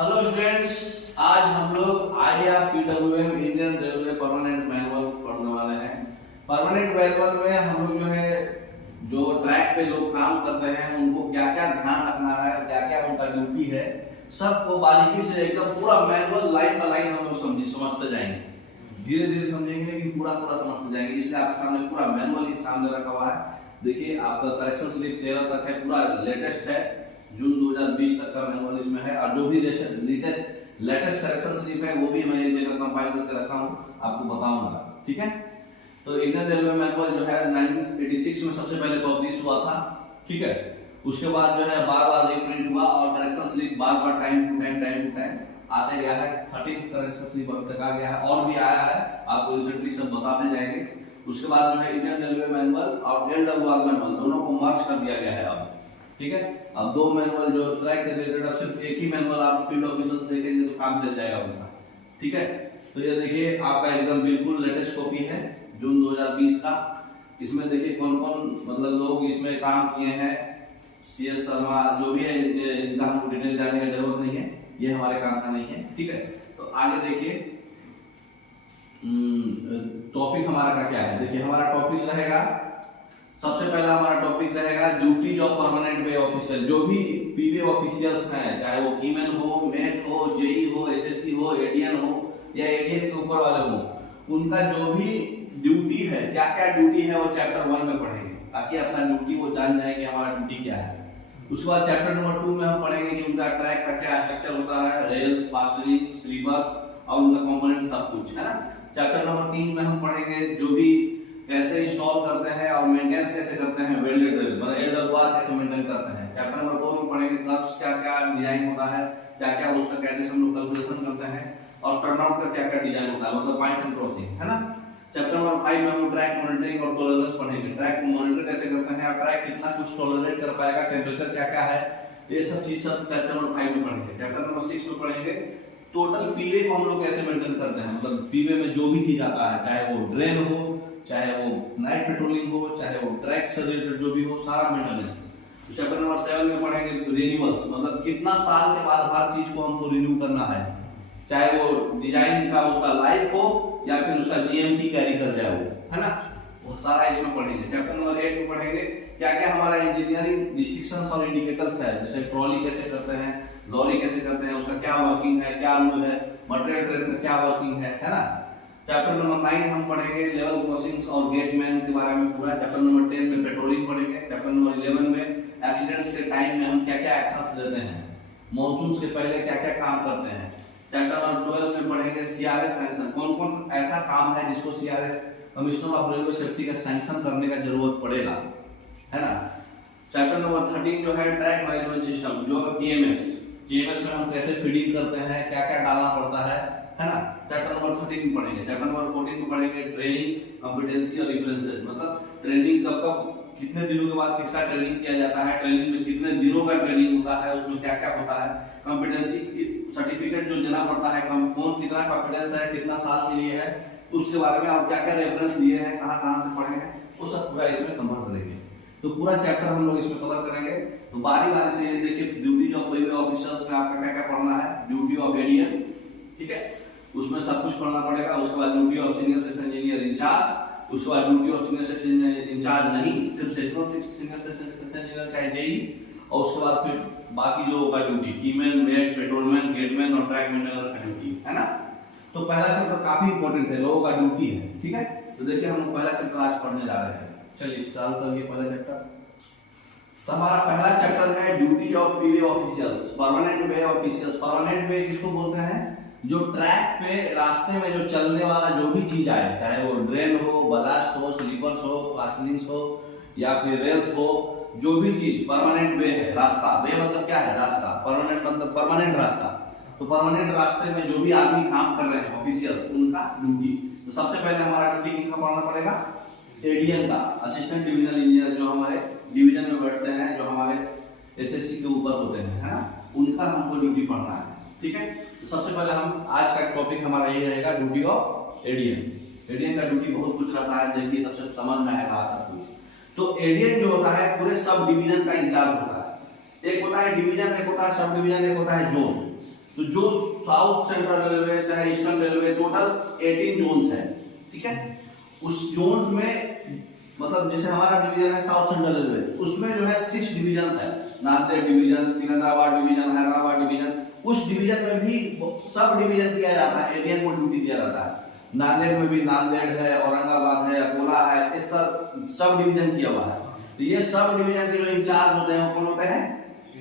Hello students, आज हम लोग IRPWM Indian railway permanent manual पढ़ने वाले हैं। परमानेंट मैनुअल में हम लोग जो ट्रैक पे लोग काम कर रहे हैं उनको क्या क्या ध्यान रखना है, क्या क्या उनका ड्यूटी है, सबको बारीकी से एकदम पूरा मैनुअल लाइन बाय लाइन हम लोग समझते जाएंगे। धीरे धीरे समझेंगे लेकिन पूरा समझते जाएंगे, इसलिए आपके सामने पूरा मैनुअल ही सामने रखा हुआ है। देखिए, आपका करेक्शन स्लिप 13 तक है, पूरा लेटेस्ट है, जून 2020 तक का मैनुअल इसमें है। और जो भी लेटेस्ट करेक्शन स्लिप है वो भी मैं एक जगह कंपाइल करके रखा हूँ, आपको बताऊंगा। ठीक है, तो इंडियन रेलवे मैनुअल जो है 1986 में सबसे पहले पब्लिश हुआ था। ठीक है, उसके बाद जो है बार बार रीप्रिंट हुआ और करेक्शन स्लिप बार बार टाइम टू टाइम आते गया है। 13 करेक्शन स्लिप अब तक आ गया है और भी आया है, आपको रिसेंटली सब बताते जाएंगे। उसके बाद जो है इंडियन रेलवे मैनुअल और LWR मैनुअल दोनों को मर्ज कर दिया गया है अब। ठीक है, अब दो मैनुअल जो ट्रैक के रिलेटेड, अब सिर्फ एक ही मैनुअल आप फील्ड ऑफिसर्स देखेंगे तो काम चल जाएगा उनका। ठीक है, तो ये देखिए आपका एकदम बिल्कुल लेटेस्ट कॉपी है जून 2020 का। इसमें देखिए कौन कौन मतलब लोग इसमें काम किए हैं, CS शर्मा जो भी है, इनका हमको डिटेल जानने की जरूरत नहीं है, ये हमारे काम का नहीं है। ठीक है, तो आगे देखिए टॉपिक हमारा का क्या है। देखिए हमारा टॉपिक रहेगा, सबसे पहला हमारा टॉपिक रहेगा duties of permanent way officer. जो भी पीवे ऑफिशियल्स हैं, चाहे वो कीमैन हो, मेट हो, जेई हो, SSC हो, ADN हो या ADN के ऊपर वाले हो, उनका जो भी ड्यूटी है, क्या क्या ड्यूटी है वो चैप्टर 1 में पढ़ेंगे, ताकि अपना ड्यूटी वो जान जाए कि हमारा ड्यूटी क्या है। उसके बाद चैप्टर नंबर 2 में हम पढ़ेंगे कि उनका ट्रैक का क्या स्ट्रक्चर होता है, रेल्स, फास्टनिंग, स्लीपर्स और उनका कंपोनेंट सब कुछ है ना। चैप्टर नंबर 3 में हम पढ़ेंगे जो भी कैसे इंस्टॉल करते हैं और मेंटेनेंस कैसे करते हैं, वेल्डेड रेल मतलब LWR कैसे मेंटेन करते हैं। चैप्टर नंबर 4 में पढ़ेंगे कर्व्स क्या क्या डिजाइन होता है, क्या क्या उसका कैसे हम लोग कैलकुलेशन करते हैं, और टर्नआउट का क्या क्या डिजाइन होता है, मतलब पॉइंट्स एंड क्रॉसिंग है ना। चैप्टर नंबर 5 में हम ट्रैक मॉनिटरिंग और टॉलरेंस पढ़ेंगे, ट्रैक को मॉनिटर कैसे करते हैं, ट्रैक कितना कुछ टॉलरेट कर पाएगा, टेंपरेचर क्या क्या है, ये सब चीज सब चैप्टर नंबर 5 में पढ़ेंगे। चैप्टर नंबर 6 में पढ़ेंगे टोटल पीवे को हम लोग कैसे मेंटेन करते हैं, मतलब पीवे में जो भी चीज आता है, चाहे वो ड्रेन हो, चाहे वो नाइट पेट्रोलिंग हो, चाहे वो ट्रैक से रिलेटेड जो भी हो, सारा मेंटेनेंस। चैप्टर नंबर 7 में पढ़ेंगे रिन्यूअल्स, मतलब कितना साल के बाद हर चीज को हमको रिन्यू करना है, चाहे वो डिजाइन का उसका लाइफ हो या फिर उसका GMT कैरी कर जाए वो, है ना, वो सारा इसमें पढ़ेंगे। चैप्टर नंबर 8 में पढ़ेंगे क्या क्या हमारा इंजीनियरिंग रिस्ट्रिक्शंस और इंडिकेटर्स है, जैसे ट्रॉली कैसे करते हैं, लॉरी कैसे करते हैं, उसका क्या वर्किंग है, क्या रूल है, मटेरियल ट्रेन का क्या वर्किंग है ना। चैप्टर नंबर 9 हम पढ़ेंगे लेवल क्रॉसिंग्स और गेटमैन के बारे में पूरा। चैप्टर नंबर 10 में पेट्रोलिंग पढ़ेंगे। चैप्टर नंबर 11 में एक्सीडेंट्स के टाइम में हम क्या क्या एक्शंस लेते हैं, मॉनसून से पहले क्या क्या काम करते हैं। चैप्टर नंबर 12 में पढ़ेंगे CRS सैंक्शन, कौन कौन ऐसा काम है जिसको CRS commissioner of railway safety का सैंक्शन करने का जरूरत पड़ेगा, है ना। चैप्टर नंबर 13 जो है ट्रैक मैनेजमेंट सिस्टम, जो TMS में हम कैसे फीडिंग करते हैं, क्या क्या डालना पड़ता है ना। चैप्टर नंबर 13 में पढ़ेंगे। चैप्टर नंबर 14 में पढ़ेंगे ट्रेनिंग, कॉम्पिटेंसी और रिफरेंसेस, मतलब ट्रेनिंग कब कितने दिनों के बाद किसका ट्रेनिंग किया जाता है, ट्रेनिंग में कितने दिनों का ट्रेनिंग होता है, उसमें क्या क्या होता है, कॉम्पिटेंसी सर्टिफिकेट जो देना पड़ता है, कौन कितना कॉन्फिडेंस है, कितना साल के लिए है, उसके बारे में आप क्या क्या रेफरेंस लिए हैं, कहाँ से पढ़े हैं, वो सब पूरा इसमें कवर करेंगे। तो पूरा चैप्टर हम लोग इसमें कवर करेंगे। तो बारी बारी से देखिए ड्यूटीज ऑफ रेलवे ऑफिसर्स में आपका क्या क्या पढ़ना है, ड्यूटी ऑफ ADM, ठीक है, उसमें सब कुछ पढ़ना पड़ेगा। उसके बाद duty of senior section engineer incharge, उसके बाद duty of senior section engineer incharge नहीं, सिर्फ सेक्शनल सीनियर सेक्शन इंजीनियर चाहे JE, और उसके बाद फिर बाकी लोगों का duty, keyman, mate, patrolman, gateman और ट्रैक मेंटेनर का ड्यूटी, है ना। तो पहला चैप्टर काफी इंपॉर्टेंट है, लोगों का ड्यूटी है। ठीक है, तो देखिए हम पहला चैप्टर आज पढ़ने जा रहे हैं। चलिए चालू करिए पहला चैप्टर। तो हमारा पहला चैप्टर है duty of P way officials, permanent way officials. Permanent way किसको बोलते हैं, जो ट्रैक पे रास्ते में जो चलने वाला जो भी चीज आए, चाहे वो ड्रेन हो, बलास्ट हो, स्लीपर्स हो, फास्टनिंग्स हो या फिर रेल्स हो, जो भी चीज परमानेंट वे है, रास्ता, वे मतलब क्या है, रास्ता, परमानेंट मतलब परमानेंट रास्ता। तो परमानेंट रास्ते में जो भी आदमी काम कर रहे हैं ऑफिशियल्स, उनका ड्यूटी। तो सबसे पहले हमारा ड्यूटी किसका पढ़ना पड़ेगा, ADM का, असिस्टेंट डिवीजन इंजीनियर, जो हमारे डिवीजन में बैठते हैं, जो हमारे SSC के ऊपर होते हैं, है ना, उनका हमको ड्यूटी पढ़ना है। ठीक है, तो सबसे पहले हम आज का टॉपिक हमारा ये रहेगा ड्यूटी ऑफ ADM। ADM का ड्यूटी बहुत कुछ रहता है, देखिए सबसे समझ में आएगा सब कुछ। तो ADM जो होता है पूरे सब डिवीजन का इंचार्ज होता है। एक होता है डिवीजन, एक होता है सब डिवीजन, एक होता है जोन। तो जो साउथ सेंट्रल रेलवे चाहे ईस्टर्न रेलवे टोटल 18 जोन्स है, ठीक है। उस जोन्स में मतलब जैसे हमारा डिवीजन है साउथ सेंट्रल रेलवे, उसमें जो है 6 डिवीजन्स है, Nanded division, Secunderabad division, Hyderabad division. उस डिवीजन में भी सब डिवीजन किया जाता है, एडीएन को ड्यूटी दिया जाता है। नांदेड़ में भी नांदेड़ है, औरंगाबाद है, अकोला है, इस तरह सब डिवीजन किया हुआ है। तो ये सब डिवीजन के जो इंचार्ज होते हैं वो कौन होते हैं?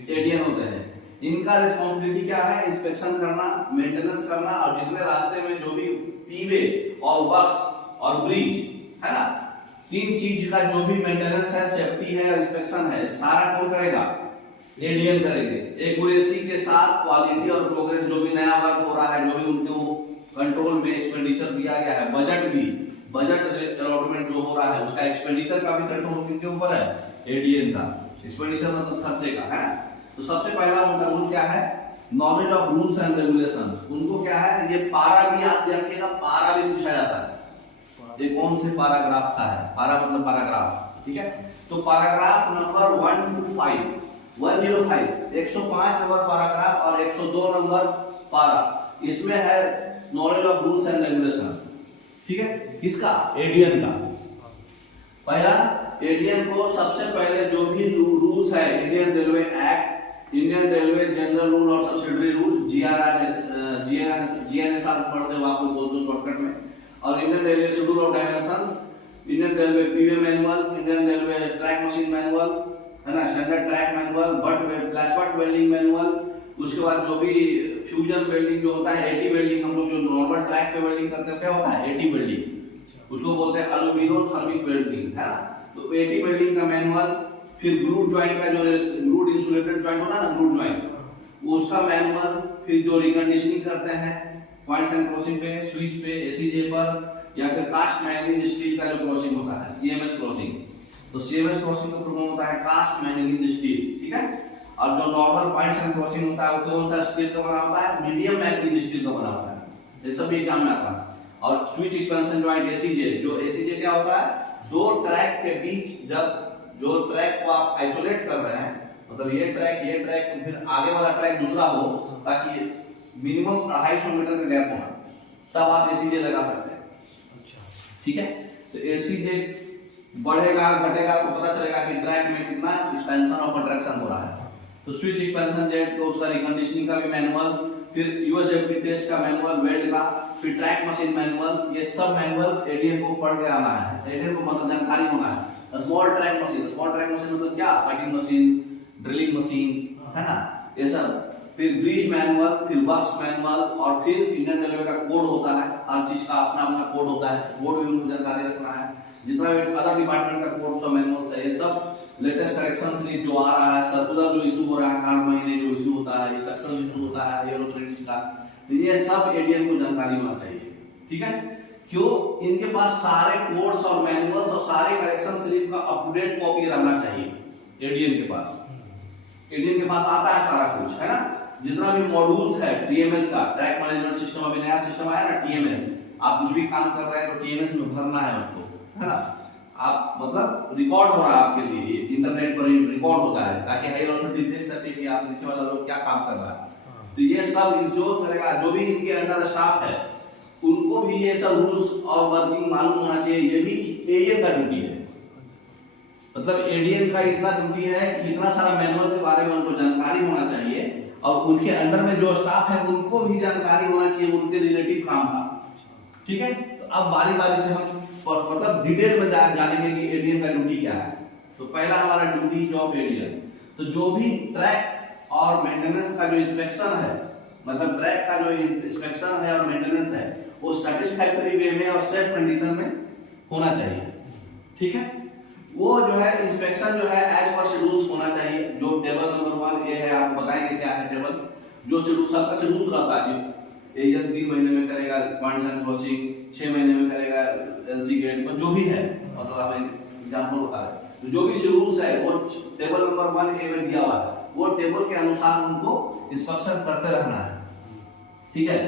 एडीएन होते हैं। इनका रिस्पांसिबिलिटी क्या है? इंस्पेक्शन करना, मेंटेनेंस करना, और जितने रास्ते में जो भी पीवे और वर्क्स और ब्रिज है ना, 3 चीज का जो भी मेंटेनेंस है, सेफ्टी है, इंस्पेक्शन है, सारा कौन करेगा? एडीएन करेंगे। एक्यूरेसी के साथ क्वालिटी और प्रोग्रेस, जो भी नया वर्क हो रहा है, जो भी उनको कंट्रोल में एक्सपेंडिचर दिया गया है, बजट अलॉटमेंट जो हो रहा है, उसका एक्सपेंडिचर का भी कंट्रोल किसके ऊपर है? एडीएन का। एक्सपेंडिचर मतलब खर्चे का, है ना। तो सबसे पहला उनका रूल क्या है? Knowledge of rules and regulations. उनको क्या है? ये पारा भी याद रखिएगा, पारा भी पूछा जाता है। ये कौन से पैराग्राफ का है? पारा मतलब पैराग्राफ, ठीक है। तो paragraph number 1 to 5 105 105 number paragraph और 102 नंबर पारा, इसमें है knowledge of rules and regulation, ठीक है। किसका? एडीएन का। पहला, एडीएन को सबसे पहले जो भी रूल्स है, Indian railway act, Indian railway general rule और सब्सिडरी रूल, जीएनएसआर पढ़ते हो आप लोग दोस्तों शॉर्टकट में, और Indian railway schedule of dimensions, Indian railway P way manual, Indian railway track machine manual, है ना, standard track manual, flash butt welding manual. उसके बाद जो भी फ्यूजन वेल्डिंग जो होता है, एटी वेल्डिंग, हम लोग जो नॉर्मल ट्रैक पे वेल्डिंग करते हैं क्या होता है? एटी वेल्डिंग, उसको बोलते हैं एल्यूमिनो थर्मिक वेल्डिंग, है ना। तो एटी वेल्डिंग का मैनुअल, फिर ग्लूड ज्वाइंट का जो ग्लूड इंसुलेटेड ज्वाइंट होता है ना, ग्लूड ज्वाइंट, उसका मैनुअल, फिर जो रिकंडीशनिंग करते हैं पॉइंट्स एंड क्रॉसिंग पे, स्विच पे, एसीजे पर, या फिर कास्ट मैग्नीज स्टील का जो क्रॉसिंग होता है, सीएमएस क्रॉसिंग। तो सीएमएस क्रॉसिंग का प्रॉब्लम होता है कास्ट मैग्नीज स्टील, ठीक है। और जो नॉर्मल पॉइंट्स एंड क्रॉसिंग होता है वो कौन सा स्टील का बना होता है? मीडियम मैग्नीज स्टील का बना होता है। ये सब एग्जाम में आता है। और स्विच एक्सपेंशन ज्वाइंट एसीजे, जो एसीजे क्या होता है? दो ट्रैक के बीच जब जो ट्रैक को आप आइसोलेट कर रहे हैं, मतलब ये ट्रैक फिर आगे वाला ट्रैक दूसरा हो, ताकि मिनिमम 250 मीटर का गैप हो, तब आप एसीजे लगा सकते हैं। अच्छा, ठीक है। तो एसीजे बढ़ेगा घटेगा तो पता चलेगा कि ट्रैक में कितना एक्सपेंशन और कंट्रैक्शन हो रहा है। तो स्विच एक्सपेंशन जेट तो उसका रिकंडीशनिंग का भी मैनुअल, फिर यूएसएफटी टेस्ट का मैनुअल, वेल्ड का, फिर ट्रैक मशीन मैनुअल, ये सब मैनुअल एडीएन को पढ़ के आना है। एडीएन को मतलब जानकारी होना है। स्मॉल ट्रैक मशीन मतलब क्या? कटिंग मशीन, ड्रिलिंग मशीन, है ना, ये सब। फिर ब्रिज मैनुअल, फिर वर्क्स मैनुअल, और फिर इंडियन रेलवे का कोड होता है। हर चीज का अपना अपना कोड होता है, कोड भी उनको जानकारी रखना है। जितना भी अदर डिपार्टमेंट का कोड सब मैनुअल है, ये सब लेटेस्ट करेक्शन स्लिप जो आ रहा है, सर्कुलर जो इशू हो रहा है, हर महीने जो इशू होता है, इंस्ट्रक्शन इशू होता है एयर ऑथोरिटीज का, तो ये सब एडीएन को जानकारी होना चाहिए, ठीक है। क्यों? इनके पास सारे कोड्स और मैनुअल्स और सारे करेक्शन स्लिप का अप टू डेट कॉपी रहना चाहिए एडीएन के पास। एडीएन के पास आता है सारा कुछ, है ना। जितना भी मॉड्यूल्स है टीएमएस का, ट्रैक मैनेजमेंट सिस्टम, अभी नया सिस्टम आया ना टीएमएस, आप कुछ भी काम कर रहे हैं तो टीएमएस में भरना है उसको, है ना। आप मतलब रिकॉर्ड हो रहा है आपके लिए, इंटरनेट पर रिकॉर्ड होता है, ताकि हायर अथॉरिटी देख सके कि आप नीचे वाला लोग क्या काम कर रहा है। तो ये सब इंश्योर करेगा, जो भी इनके अंडर स्टाफ है उनको भी ये सब रूल्स और वर्किंग मालूम होना चाहिए। ये भी एडीएन का ड्यूटी है, मतलब एडीएन का इतना ड्यूटी है कि इतना सारा मैनुअल के बारे में उनको जानकारी होना चाहिए, और उनके अंडर में जो स्टाफ है उनको भी जानकारी होना चाहिए उनके रिलेटिव काम का, ठीक है। तो अब बारी बारी से हम मतलब डिटेल में जानेंगे कि एडीएन का ड्यूटी क्या है। तो पहला हमारा ड्यूटी जॉब एडीएन, तो जो भी ट्रैक और मेंटेनेंस का जो इंस्पेक्शन है, मतलब ट्रैक का जो इंस्पेक्शन है और मेंटेनेंस है, वो सैटिस्फैक्टरी वे में और सेफ कंडीशन में होना चाहिए, ठीक है। वो जो है इंस्पेक्शन जो है एज पर शेड्यूल्स होना चाहिए। जो टेबल नंबर 1 ये है, आपको बताएंगे क्या है टेबल, जो शेड्यूल सबका शेड्यूल रहता है। एजेंट 3 महीने में करेगा पॉइंट्स एंड क्रॉसिंग, 6 महीने में करेगा एलसी गेट पर, जो भी है, मतलब एग्जांपल होता है। तो जो भी शेड्यूल्स है वो टेबल नंबर 1 ए में दिया हुआ है, वो टेबल के अनुसार उनको इंस्पेक्शन करते रहना है, ठीक है।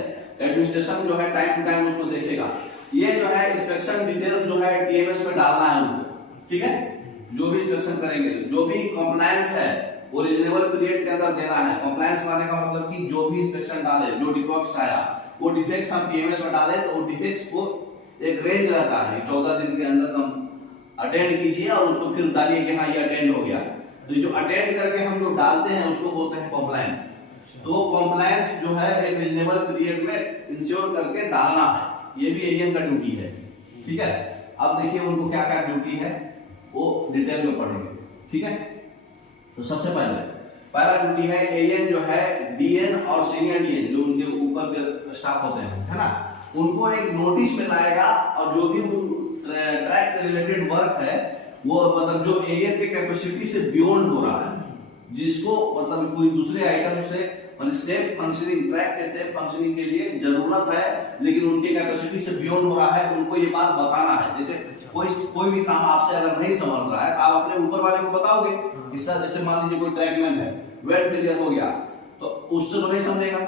एडमिनिस्ट्रेशन जो है टाइम टू टाइम उसको देखेगा। ये जो है इंस्पेक्शन डिटेल्स जो है टीएमएस में डालना है उनको, ठीक है। जो भी इंस्पेक्शन करेंगे, जो भी कंप्लायंस है वो रीजनेबल पीरियड के अंदर देना है। कंप्लायंस माने का मतलब कि जो भी इंस्पेक्शन डाले, जो डिफेक्ट्स आया, वो डिफेक्ट्स हम पीएमएस में डाले तो वो डिफेक्ट्स को एक रेंज रहता है 14 दिन के अंदर हम अटेंड कीजिए और उसको फिर डालिए कि हाँ ये अटेंड हो गया। तो जो अटेंड करके हम लोग डालते हैं उसको बोलते हैं कंप्लायंस। तो वो कंप्लायंस जो है एक रीजनेबल पीरियड में इंश्योर करके डालना है, ये भी एएन का ड्यूटी है। ठीक है, अब देखिए उनको क्या क्या ड्यूटी है वो डिटेल में पढ़ेंगे। ठीक है, तो सबसे पहला ड्यूटी है एएन जो है डीएन और सीनियर डीएन जो उनके ऊपर के स्टाफ होते हैं, है ना, उनको एक नोटिस में लाएगा और जो भी ट्रैक से रिलेटेड वर्क है वो मतलब जो एएन के कैपेसिटी से बियॉन्ड हो रहा है, जिसको मतलब कोई दूसरे आइटम से मतलब सेफ फंक्शनिंग, ट्रैक के सेफ फंक्शनिंग के लिए जरूरत है लेकिन उनके कैपेसिटी से बियॉन्ड हो रहा है, उनको ये बात बताना है। जैसे कोई भी काम आपसे अगर नहीं समझ रहा है तो आप अपने ऊपर वाले को बताओगे। इस तरह जैसे मान लीजिए कोई ट्रैकमैन है, वेट फेलियर हो गया तो उससे तो नहीं समझेगा,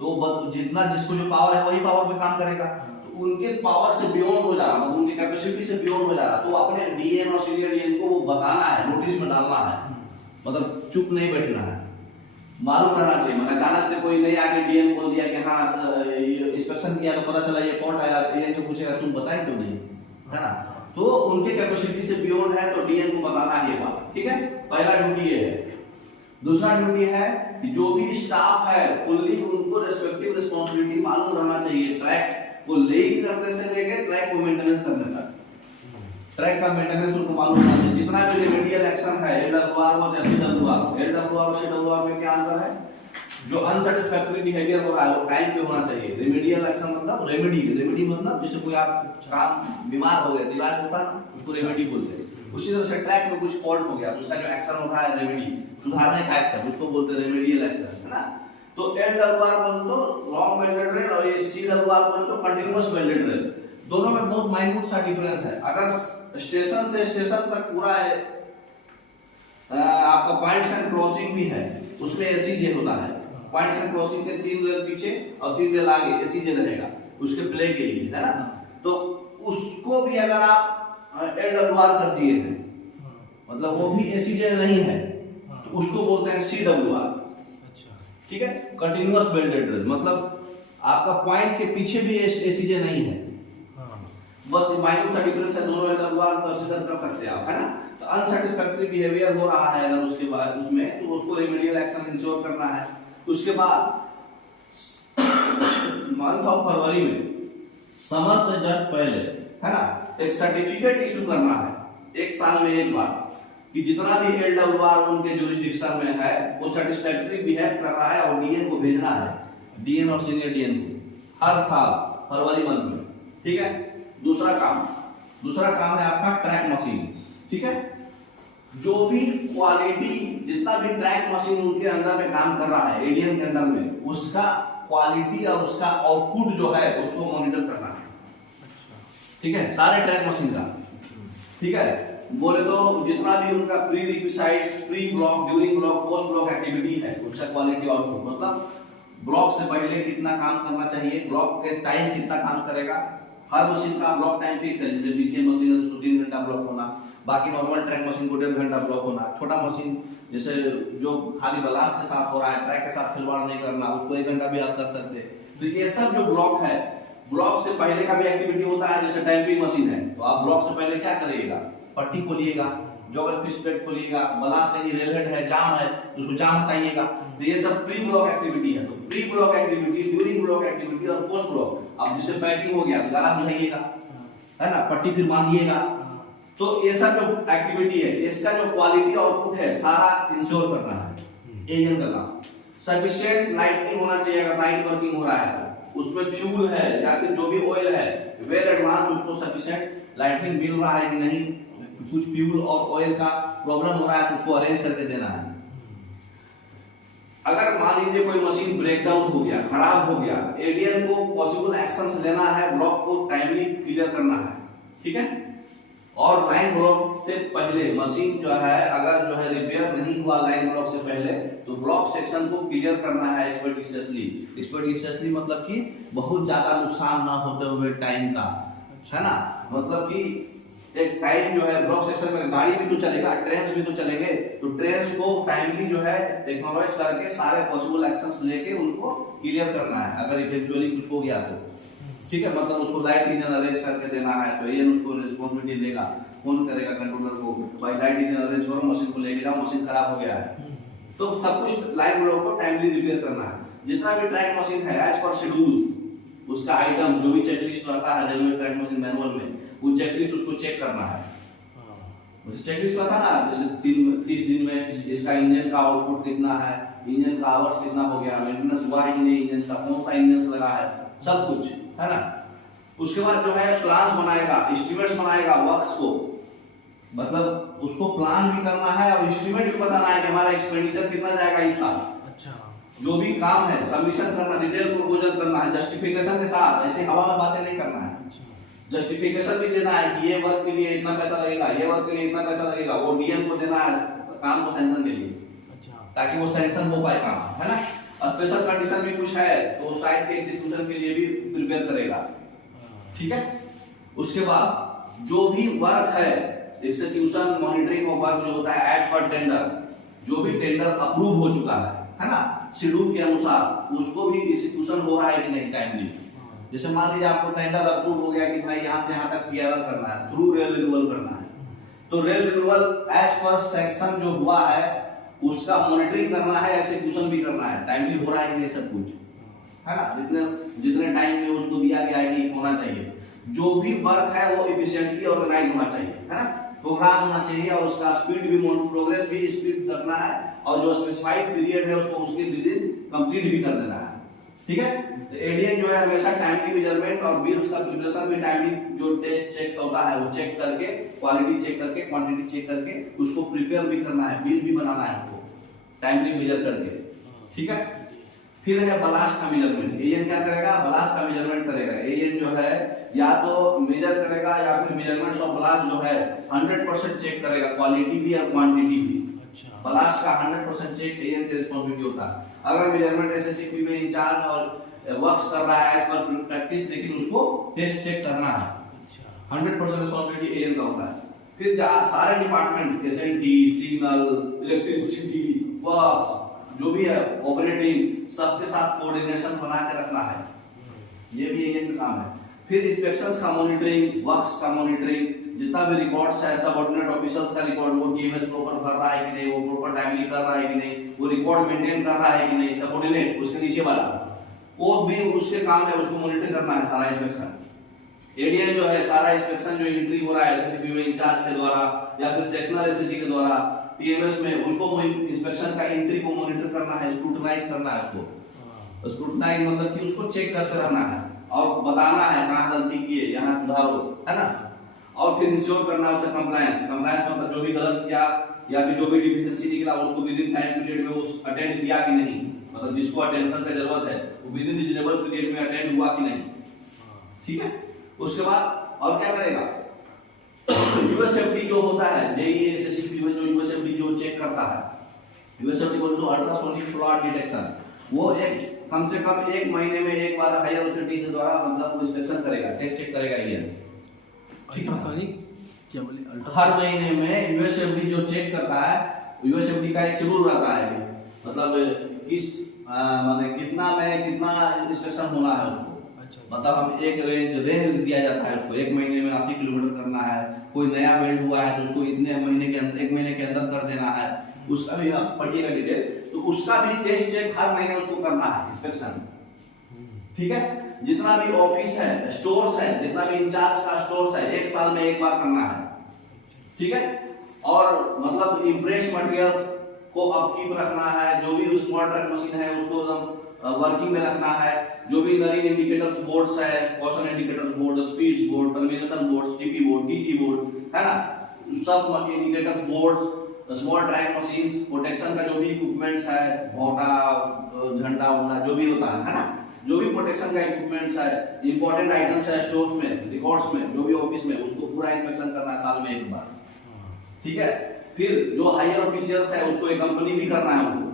तो जितना जिसको जो पावर है वही पावर पे काम करेगा। तो उनके पावर से बियॉन्ड हो जा रहा है, उनकी कैपेसिटी से बियॉन्ड हो जा रहा है, तो अपने डीएन और सीनियर डीएन को वो बताना है, नोटिस में डालना है, मतलब चुप नहीं बैठना है, मालूम रहना चाहिए। मतलब अचानक से कोई नहीं आके डीएन बोल दिया कि हाँ इंस्पेक्शन किया तो पता चला ये फॉल्ट आया, डीएन से पूछेगा तुम बताए क्यों नहीं, है ना। तो उनके कैपेसिटी से बियॉन्ड है तो डीएन को बताना है ये बात। ठीक है, पहला ड्यूटी ये है। दूसरा ड्यूटी है कि जो भी स्टाफ है फुल्ली उनको रेस्पेक्टिव रिस्पांसिबिलिटी मालूम रहना चाहिए, ट्रैक को लेइंग करने से लेकर ट्रैक को मेंटेनेंस करने तक, ट्रैक का मेंटेनेंस उनको मालूम होना चाहिए। जितना भी रेमेडियल एक्शन है, एलडब्ल्यूआर हो या सीडब्ल्यूआर, एलडब्ल्यूआर और सीडब्ल्यूआर में क्या अंतर है? जो अनसैटिस्फैक्टरी बिहेवियर हो रहा है वो टाइम पे होना चाहिए। रेमेडियल एक्शन मतलब रेमेडी मतलब जैसे कोई आप काम बीमार हो गया, इलाज होता है ना, उसको रेमेडी बोलते हैं। उसी तरह से ट्रैक में कुछ फॉल्ट हो गया तो उसका जो एक्शन होता है रेमेडी, सुधारने का एक्शन, उसको बोलते हैं रेमेडियल एक्शन, है ना। तो एलडब्ल्यूआर बोले तो लॉन्ग वेल्डेड रेल और ये सीडब्ल्यूआर बोले तो कंटीन्यूअस वेल्डेड रेल, दोनों में बहुत माइन्यूट सा डिफरेंस है। अगर स्टेशन से स्टेशन तक पूरा है आपका पॉइंट्स एंड क्रॉसिंग भी है, उसमें एसीजे होता है। पॉइंट्स एंड क्रॉसिंग के 3 रेल पीछे और 3 रेल आगे एसीजे रहेगा उसके प्ले के लिए, है ना। तो उसको भी अगर आप एलडब्ल्यूआर कर दिए हैं, मतलब वो भी एसीजे नहीं है, तो उसको बोलते हैं सीडब्ल्यूआर। ठीक है, कंटीन्यूअस वेल्डेड रेल मतलब आपका पॉइंट के पीछे भी एसीजे नहीं है, बस माइन्यूट सा डिफरेंस है, दोनों एलडब्ल्यूआर कंसीडर कर सकते हैं आप, है ना। तो अनसैटिस्फैक्टरी बिहेवियर हो रहा है अगर उसके बाद उसमें, तो उसको रेमेडियल एक्शन इंश्योर करना है। उसके बाद मंथ ऑफ फरवरी में समर से जस्ट पहले, है ना, एक सर्टिफिकेट इशू करना है 1 साल में एक बार कि जितना भी एलडब्ल्यूआर उनके जुरिस्डिक्शन में है वो सैटिस्फैक्टरी बिहेव कर रहा है और डीएन को भेजना है, डीएन और सीनियर डीएन को हर साल फरवरी मंथ में। ठीक है, दूसरा काम है आपका ट्रैक मशीन। ठीक है, जो भी क्वालिटी, जितना भी ट्रैक मशीन उनके अंदर में काम कर रहा है एडीएन के अंदर में, उसका क्वालिटी और उसका आउटपुट जो है उसको मॉनिटर करना है। ठीक है, सारे ट्रैक मशीन का। ठीक है, बोले तो जितना भी उनका prerequisites, pre block, during block, post block activity है, उसका क्वालिटी आउटपुट मतलब ब्लॉक से पहले कितना काम करना चाहिए, ब्लॉक के टाइम कितना काम करेगा। हर मशीन का ब्लॉक टाइम फिक्स है, जैसे बीसीएम मशीन है तो 3 घंटा ब्लॉक होना, बाकी नॉर्मल ट्रैक मशीन को 1.5 घंटा ब्लॉक होना। छोटा मशीन जैसे जो खाली बलास्ट के साथ हो रहा है, ट्रैक के साथ खिलवाड़ नहीं करना, उसको 1 घंटा भी आप कर सकते हैं। तो ये सब जो ब्लॉक है, ब्लॉक से पहले का भी एक्टिविटी होता है। जैसे डैम्पिंग मशीन है तो आप ब्लॉक से पहले क्या करिएगा, पट्टी खोलिएगा, जॉगल फिश प्लेट खोलिएगा, बलास्ट कहीं रेलहेड है, जाम है तो उसको जाम हटाइएगा। तो ये सब प्री ब्लॉक एक्टिविटी है। तो pre block activity, during block activity और पोस्ट ब्लॉक, अब जैसे पैकिंग हो गया तो गाला बुझाइएगा, है ना, पट्टी फिर बांधिएगा। तो ये सब जो एक्टिविटी है इसका जो क्वालिटी आउटपुट है सारा इंश्योर करना है एएन का काम। सफिशिएंट लाइटिंग होना चाहिए, अगर नाइट वर्किंग हो रहा है तो उसमें फ्यूल है या फिर जो भी ऑयल है वेल एडवांस उसको सफिशिएंट लाइटिंग मिल रहा है कि नहीं, कुछ फ्यूल और ऑयल का प्रॉब्लम हो रहा है तो उसको अरेंज करके देना है। अगर मान लीजिए कोई मशीन ब्रेकडाउन हो गया, खराब हो गया, एडीएन को पॉसिबल एक्शंस लेना है, ब्लॉक को टाइमली क्लियर करना है। ठीक है, और लाइन ब्लॉक से पहले मशीन जो है अगर जो है रिपेयर नहीं हुआ लाइन ब्लॉक से पहले तो ब्लॉक सेक्शन को क्लियर करना है एक्सपर्टिशियसली मतलब कि बहुत ज्यादा नुकसान ना होते हुए टाइम का, है ना, मतलब कि एक टाइम जो है ब्लॉक सेक्शन में गाड़ी भी तो चलेगा, ट्रेन्स भी तो चलेंगे, तो ट्रेन्स को टाइमली जो है टेक्नोलॉज करके सारे पॉसिबल एक्शंस लेके उनको क्लियर करना है अगर इवेंचुअली कुछ हो गया तो। ठीक है, मतलब उसको लाइट इंजन अरेंज करके देना है तो ये उसको रिस्पॉन्सिबिलिटी देगा, फोन करेगा कंट्रोलर को, भाई लाइट इंजन अरेंज करो, मशीन को लेके जाओ, मशीन खराब हो गया है। तो सब कुछ लाइन ब्लॉक को टाइमली रिपेयर करना है। जितना भी ट्रैक मशीन है एज पर शेड्यूल्स, उसका आइटम जो भी चेकलिस्ट रहता है रेलवे ट्रैक मशीन मैनुअल में, वो चेकलिस्ट उसको चेक करना है। चेकलिस्ट रहता ना, जैसे 30 दिन में इसका इंजन का आउटपुट कितना है, इंजन का आवर्स कितना हो गया, मेंटेनेंस हुआ है कि नहीं, इंजन का कौन सा इंजन लगा है, सब कुछ है ना। उसके बाद जो है प्लान्स बनाएगा, एस्टिमेट्स बनाएगा वर्क्स को, मतलब उसको प्लान भी करना है और एस्टिमेट भी बताना है कि हमारा एक्सपेंडिचर कितना जाएगा इस साल। अच्छा, जो भी काम है सबमिशन करना, डिटेल प्रपोजल करना है जस्टिफिकेशन के साथ, ऐसे हवा में बातें नहीं करना है। जस्टिफिकेशन भी देना है कि ये वर्क के लिए इतना पैसा लगेगा, ये वर्क के लिए इतना पैसा लगेगा, वो डीएम को देना है काम को सैंक्शन के लिए, ताकि वो सैंक्शन हो पाए काम, है ना। स्पेशल कंडीशन भी कुछ है तो साइट के एग्जीक्यूशन के लिए भी प्रिपेयर करेगा। ठीक है, उसके बाद जो भी वर्क है एग्जीक्यूशन मॉनिटरिंग ऑफ वर्क जो होता है एज पर टेंडर, जो भी टेंडर अप्रूव हो चुका है ना, शेड्यूल के अनुसार उसको भी एग्जीक्यूशन हो रहा है कि नहीं टाइमली। जैसे मान लीजिए आपको टेंडर अप्रूव हो गया कि भाई यहाँ से यहाँ तक पीआरआर करना है, थ्रू रेल रिन्यूअल करना है, तो rail renewal as per section जो हुआ है उसका मॉनिटरिंग करना है, एग्जीक्यूशन भी करना है, टाइमली हो रहा है कि नहीं सब कुछ, है ना। जितने टाइम में उसको दिया गया है कि होना चाहिए, जो भी वर्क है वो एफिशिएंटली ऑर्गेनाइज होना चाहिए, है ना, प्रोग्राम होना चाहिए, और उसका स्पीड भी, प्रोग्रेस भी स्पीड रखना है, और जो स्पेसिफाइड पीरियड है उसको उसके विदिन कंप्लीट भी कर देना है। ठीक है, तो एडीएन जो है हमेशा टाइमली मेजरमेंट और बिल्स का प्रिपरेशन भी टाइमली, जो टेस्ट चेक होता है वो चेक करके, क्वालिटी चेक करके, क्वांटिटी चेक करके उसको प्रिपेयर भी करना है, बिल भी बनाना है उसको टाइमली मेजर करके। ठीक है, फिर है बलास्ट का मेजरमेंट। एएन क्या करेगा, बलास्ट का मेजरमेंट करेगा। एएन जो है या तो मेजर करेगा या फिर मेजरमेंट्स ऑफ बलास्ट जो है 100% चेक करेगा, क्वालिटी भी और क्वांटिटी भी। अच्छा, बलास्ट का 100% चेक एएन की रिस्पांसिबिलिटी होता है। अगर मेजरमेंट एसएससीपी में इंचार्ज और वर्क्स कर रहा है एज पर प्रैक्टिस, लेकिन उसको टेस्ट चेक करना है। अच्छा, 100% रिस्पांसिबिलिटी एएन का होता है। फिर सारे department SNT, signal, electricity, works जो भी है ऑपरेटिंग, सबके साथ कोऑर्डिनेशन बना के रखना है, ये भी एएन का काम है। फिर इंस्पेक्शंस का मॉनिटरिंग, वर्क्स का मॉनिटरिंग, जितना भी रिकॉर्ड्स है सबऑर्डिनेट ऑफिसर्स का रिकॉर्ड, वो टीएमएस प्रॉपर कर रहा है कि नहीं, वो प्रॉपर टाइमली कर रहा है कि नहीं, वो रिकॉर्ड मेंटेन कर रहा है कि नहीं, सबऑर्डिनेट उसके नीचे वाला वो भी उसके काम है, उसको मॉनिटर करना है सारा इंस्पेक्शन। एडीएन जो है सारा इंस्पेक्शन जो एंट्री हो रहा है एसएससीपी में इंचार्ज के द्वारा या फिर सेक्शनल एसएससी के द्वारा टीएमएस में, उसको इंस्पेक्शन का एंट्री को मॉनिटर करना है, स्क्रूटनाइज करना है उसको। स्क्रूटनाइज मतलब कि उसको चेक करते रहना है और बताना है कहां गलती की है, यहाँ सुधारो, है ना। और फिर इंश्योर करना है उसका कंप्लायंस। कंप्लायंस मतलब जो भी गलत किया या फिर जो भी डिफिशिएंसी निकला उसको विद इन टाइम पीरियड में उस अटेंड किया कि नहीं, मतलब जिसको अटेंशन का जरूरत है वो विद इन रीजनेबल पीरियड में अटेंड हुआ कि नहीं। ठीक है, उसके बाद और क्या करेगा, यूएसएफडी जो होता है जेईई एसएससी में जो यूएसएफडी जो चेक करता है, यूएसएफडी बोल तो अल्ट्रासोनिक फ्लॉड डिटेक्शन, वो एक कम से कम 1 महीने में एक बार हायर अथॉरिटी के द्वारा मतलब वो इंस्पेक्शन करेगा, टेस्ट चेक करेगा। ये अल्ट्रासोनिक क्या बोले, हर महीने में यूएसएफडी जो चेक करता है, यूएसएफडी का एक शेड्यूल रहता है, मतलब किस मतलब कितना में कितना इंस्पेक्शन होना है उसको। मतलब हम एक रेंज दिया जाता है उसको, 1 महीने में 80 किलोमीटर करना है, कोई नया बेल्ट हुआ है तो उसको इतने महीने के अंदर 1 महीने के अंदर कर देना है, उसका भी आप पढ़िएगा डिटेल, तो उसका भी टेस्ट चेक हर महीने उसको करना है इंस्पेक्शन। ठीक है, जितना भी ऑफिस है, स्टोर्स है, जितना भी इंचार्ज का स्टोर्स है 1 साल में एक बार करना है। ठीक है, और मतलब इम्प्रेस मटेरियल्स को अपकीप रखना है, जो भी स्मॉल ट्रक मशीन है उसको वर्किंग में रखना है, जो भी नरीन इंडिकेटर्स बोर्ड्स है, caution indicators board, speeds board, termination boards, TP board, TT board, है ना, सब indicators boards, small track machines, protection का जो भी इक्विपमेंट्स है, भोटा, झंडा वंडा जो भी होता है ना, जो भी प्रोटेक्शन का इक्विपमेंट्स है, इंपॉर्टेंट आइटम्स है स्टोर्स में, रिकॉर्ड्स में, जो भी ऑफिस में, उसको पूरा इंस्पेक्शन करना है साल में एक बार। ठीक है, फिर जो हायर ऑफिशियल्स है उसको एक कंपनी भी करना है उनको,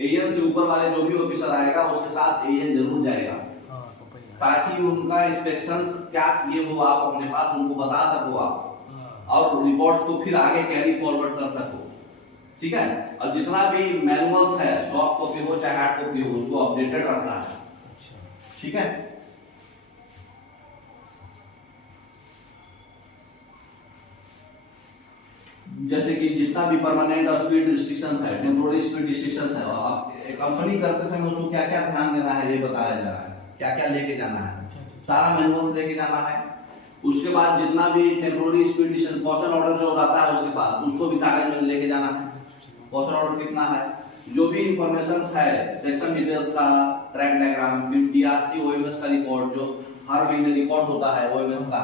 एएन से ऊपर वाले जो भी ऑफिसर आएगा उसके साथ एएन जरूर जाएगा, ताकि उनका इंस्पेक्शंस क्या किए हो आप अपने पास उनको बता सको आप, और रिकॉर्ड्स को फिर आगे कैरी फॉरवर्ड कर सको। ठीक है, और जितना भी मैनुअल्स है, सॉफ्ट कॉपी हो चाहे हार्ड कॉपी हो, उसको अपडेटेड रखना है। ठीक है, जैसे कि जितना भी परमानेंट और स्पीड रिस्ट्रिक्शंस है, टेम्पोररी स्पीड रिस्ट्रिक्शंस है, आप कंपनी करते समय उसको क्या क्या ध्यान देना है ये बताया जा रहा है, क्या क्या लेके जाना है, सारा मैनुअल्स लेके जाना है। उसके बाद जितना भी टेम्पोररी स्पीड कॉशन ऑर्डर जो रहता है उसके बाद उसको भी कागज में लेके जाना है। कॉशन ऑर्डर कितना है, जो भी इंफॉर्मेशन है, सेक्शन डिटेल्स का, ट्रैक डायग्राम, डीआरसी ओएमएस का रिकॉर्ड जो हर महीने रिकॉर्ड होता है, ओएमएस का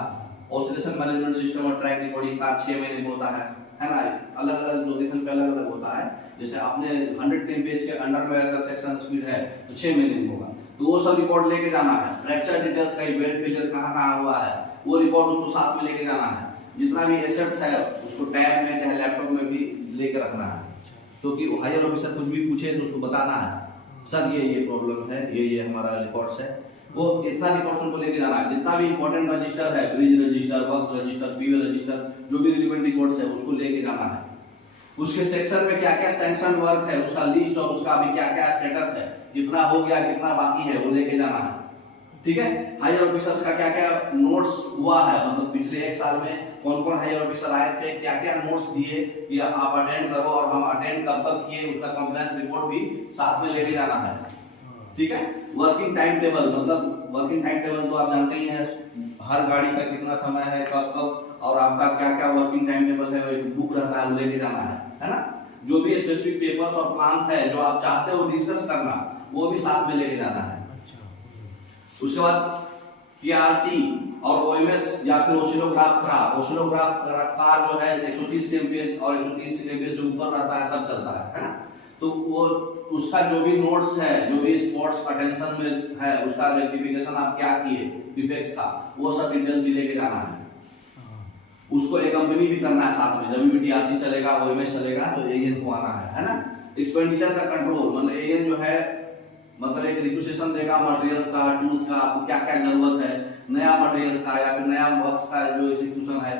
ऑसिलेशन मैनेजमेंट सिस्टम और ट्रैक रिकॉर्डिंग का 6 महीने में होता है ना, अलग अलग लोकेशन पे अलग अलग होता है। जैसे आपने 100 kmph के अंडर में अगर सेक्शन स्पीड है तो 6 महीने में होगा, तो वो सब रिकॉर्ड लेके जाना है। फ्रैक्चर डिटेल्स का बेल्ट फेलियर कहाँ हुआ है वो रिकॉर्ड उसको साथ में लेके जाना है। जितना भी एसेट्स है उसको टैब में चाहे लैपटॉप में भी लेके रखना है, क्योंकि तो हायर ऑफिसर कुछ भी पूछे तो उसको बताना है, सर ये प्रॉब्लम है, ये हमारा रिकॉर्ड्स है, वो इतना रिकॉर्ड्स उनको लेके जाना है। जितना भी इंपॉर्टेंट रजिस्टर है, bridge register, works register, P way register, जो भी रिलेवेंट रिकॉर्ड्स है उसको लेके जाना है। उसके सेक्शन में क्या क्या सैंक्शन वर्क है उसका लिस्ट और उसका अभी क्या क्या स्टेटस है, कितना हो गया कितना बाकी है वो लेके जाना है। ठीक है, हायर ऑफिसर्स का क्या क्या नोट्स हुआ है, मतलब पिछले 1 साल में कौन कौन हायर ऑफिसर आए थे, क्या क्या नोट्स दिए कि आप अटेंड करो और हम अटेंड कब तक किए, उसका कंप्लेंस रिपोर्ट भी साथ में लेके जाना है। ठीक है, वर्किंग टाइम टेबल, मतलब वर्किंग टाइम टेबल तो आप जानते ही हैं, हर गाड़ी का कितना समय है, कब कब, और आपका क्या क्या वर्किंग टाइम टेबल है, बुक रहता है वो लेके जाना है ना। जो भी स्पेसिफिक पेपर्स और प्लान्स है जो आप चाहते हो डिस्कस करना वो भी साथ में लेके जाना है। उसके बाद टीआरसी और ओएमएस या फिर ओसिलोग्राफ कार जो है 130 kmph और 130 kmph से ऊपर रहता है तब चलता है ना, तो वो उसका जो भी नोट्स है, जो भी स्पॉट्स अटेंशन में है, उसका रेक्टिफिकेशन आप क्या किए डिफेक्ट्स का, वो सब डिटेल भी लेके जाना है। उसको एकम्पनी भी करना है साथ में, जब भी टीआरसी चलेगा, ओएमएस चलेगा तो एएन को आना है ना। एक्सपेंडिचर का कंट्रोल, मतलब एएन जो है मतलब एक रिक्वेजिशन देगा मटेरियल्स का, टूल्स का, आपको क्या क्या जरूरत है, नया मटेरियल्स का या फिर नया वर्क्स का जो एग्जीक्यूशन है,